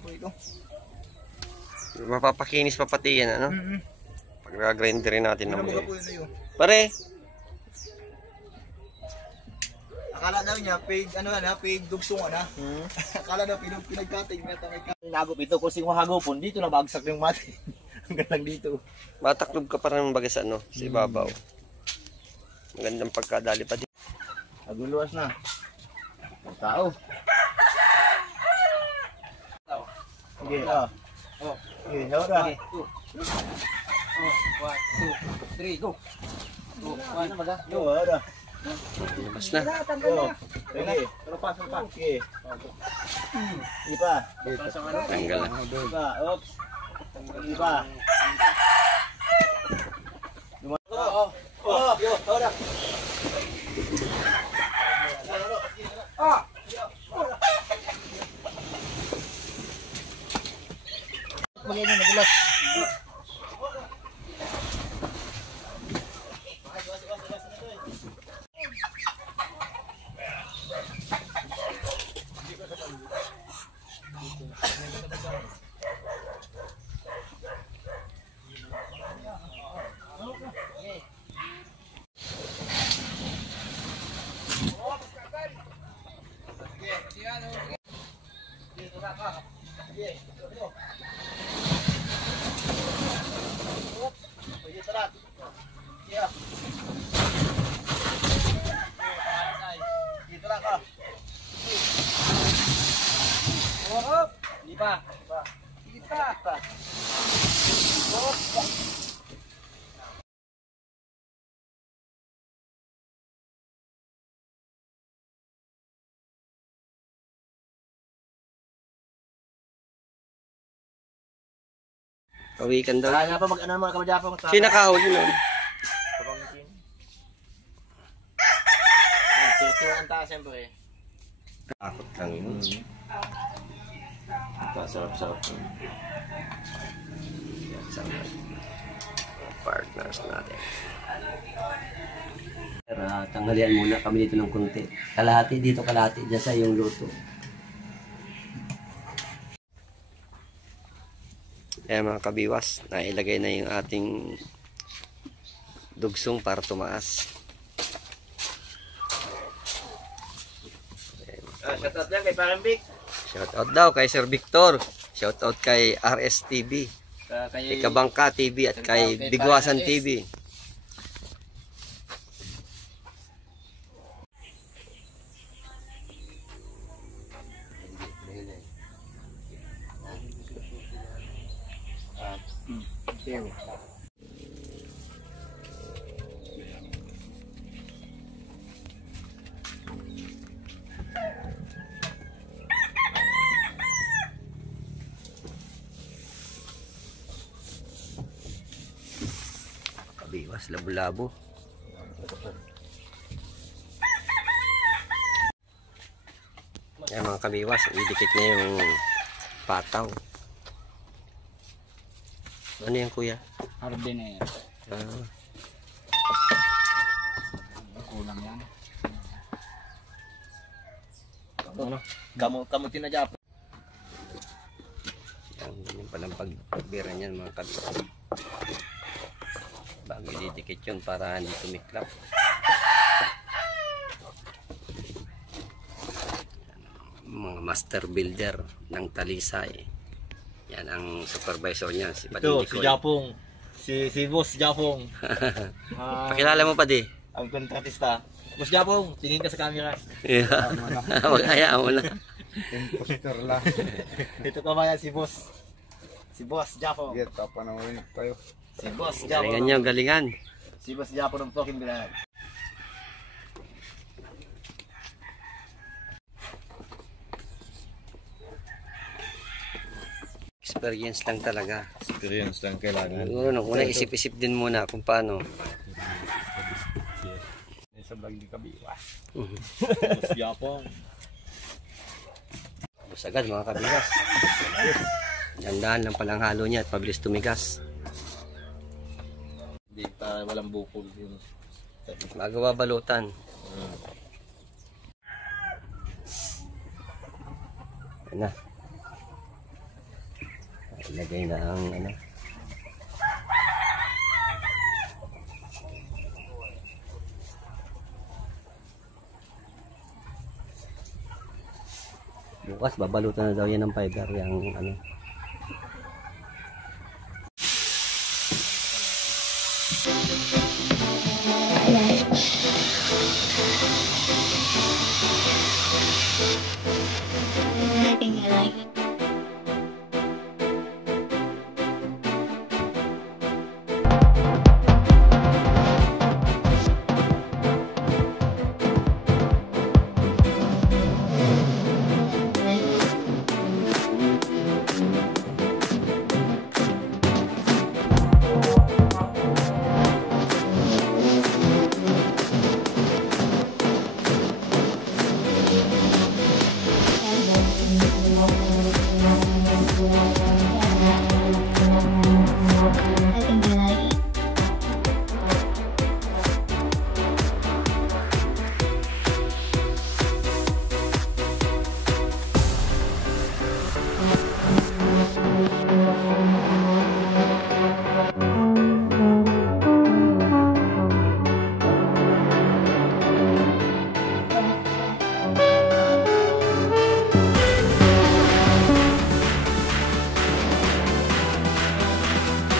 po ito. Mapapakinis pa pati yan, ano? Pag-grinderin natin ng Ano po yun? Pare! Akala daw niya, paid dugsong na. Akala daw pinagkatay na tamay ka. Nagop ito, kung sing mahagopon, dito na bagsak yung mati. Hanggang lang dito. Bataklob ka pa rin bagas, ano? Sa ibabaw. Magandang pagkadali pa din. Naguluwas na. Tao. Sige, sige, hawra. 1, 2, 3, go. 1 na baga. Yo, hawra. Labas na. Sige, terlepas. Sige. Sige pa. Tanggal na. Sige pa, oops. Sige pa. Yo, hawra. Magiging nagulas. Kawikan daw. Kaya pa mag-ano mga kabadjapong. Sino nakahuli nun? Sirtuan ang taas siyempre. Takot lang yun. Sarap-sarap. Partners natin. Tanghalian muna kami dito ng konti. Kalahati dito, kalahati dyan sa yung luto. Ayan mga kabiwas, nailagay na yung ating dugsong para tumaas. Shoutout lang kay Parang Vic. Shoutout daw kay Sir Victor. Shoutout kay RSTV. Kay Kabangka TV at kay Bigwasan TV. Kabiwas, labo-labo. Yan mga kabiwas, idikit na yung pataw. Ano yan kuya? Hardiner. Kulang yan. Kamu tinadya. Yan palang pagbira niyan mga kabiwas. Bago ididikit yun para hindi tumiklap. Mga master builder ng Talisay. Yan ang supervisor niya, si Pading Ito, Nicole. si Japong. Si Boss Japong. Pakilala mo pa di. Ang kontratista. Boss Japong, tingin ka sa camera. Yeah. Mag-ayaan mo na. Imposter lang. Ito ka ba yan si Boss? Si Boss Japong. Get up na ulit tayo. Si Boss Japong. Galingan niyo, galingan. Si Boss Japong ng Tokin Bilan. Experience lang talaga. Experience lang kailangan. Siguro nung una isip-isip din muna kung paano. Sa vlog ni Kabiwas. Boss Japong. Bus agad mga kabigas. Dandahan lang palang halo niya at pabilis tumigas. Hindi pa walang bukol yun. Magawa balutan. Yan na. Ilagay na ang ano. Bukas babalutan na daw yan ng fiber yung ano.